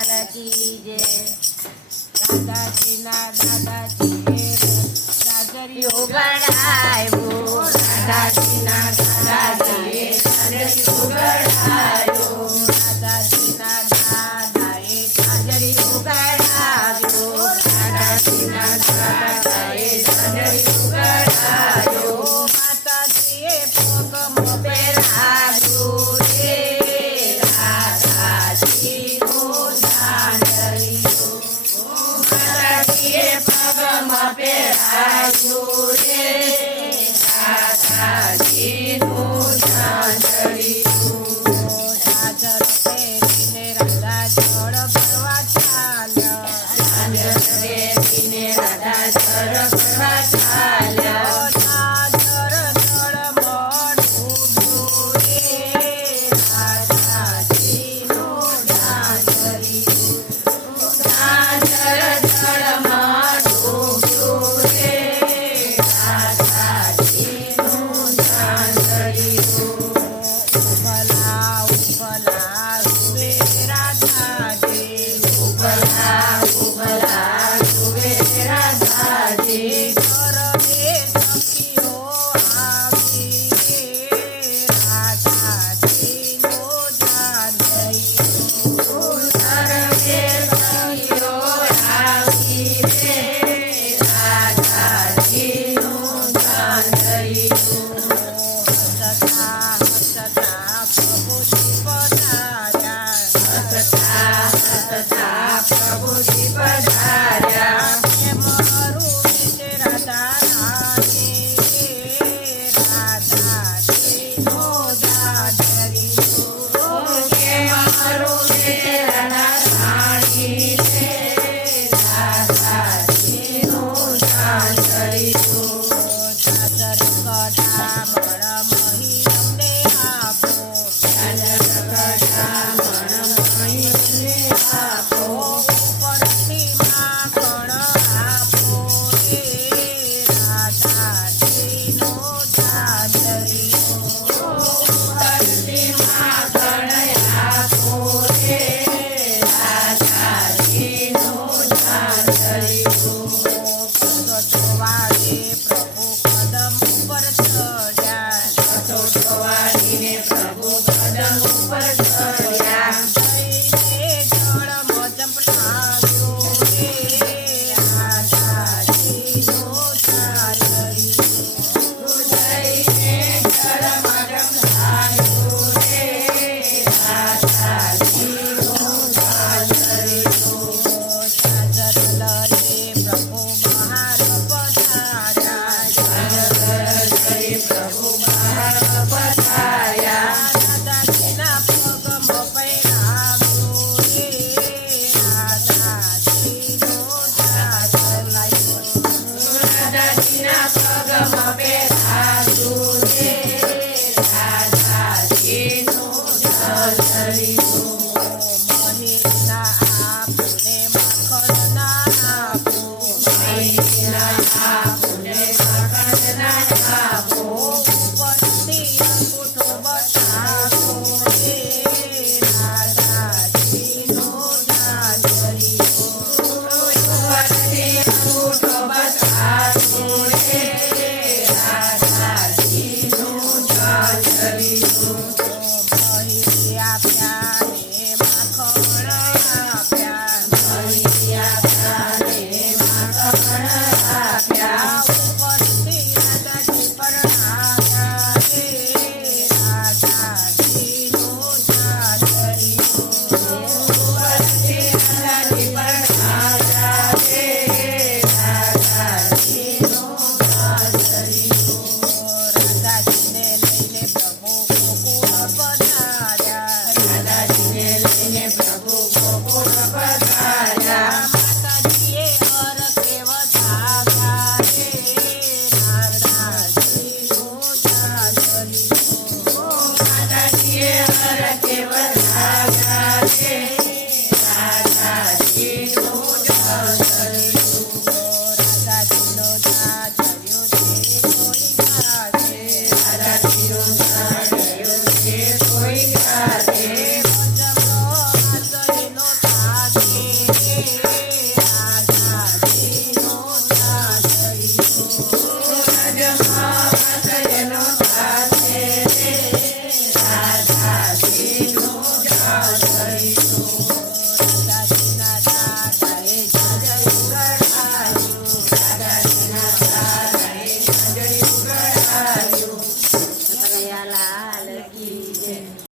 લાલ કી જય દાદાજીના દાદાજીએ રાજરિયો ગળાયો દાદાજીના દાદાજીએ રાજરિયો ગળાયો દાદાજીના દાદાએ રાજરિયો ગળાયો દાદાજીના દાદાએ રાજરિયો ગળાયો માતાજીએ પગમાં પહેરાવ્યું રે દાદાજીનું ઝાંઝરિયું માતાજીએ પગમાં પહેરાવ્યું રે દાદાજીનું ઝાંઝરિયું ઝાંઝર પહેરીને રાધા જળ ભરવા ચાલ્યા ઝાંઝર પહેરીને રાધા જળ ભરવા ચાલ્યા ઝાંઝર જળમાં ડૂબ્યું રે દાદાજીનું ઝાંઝરિયું ઝાંઝર જળમાં ડૂબ્યું રે દાદાજીનું ઝાંઝરિયું ધરીશું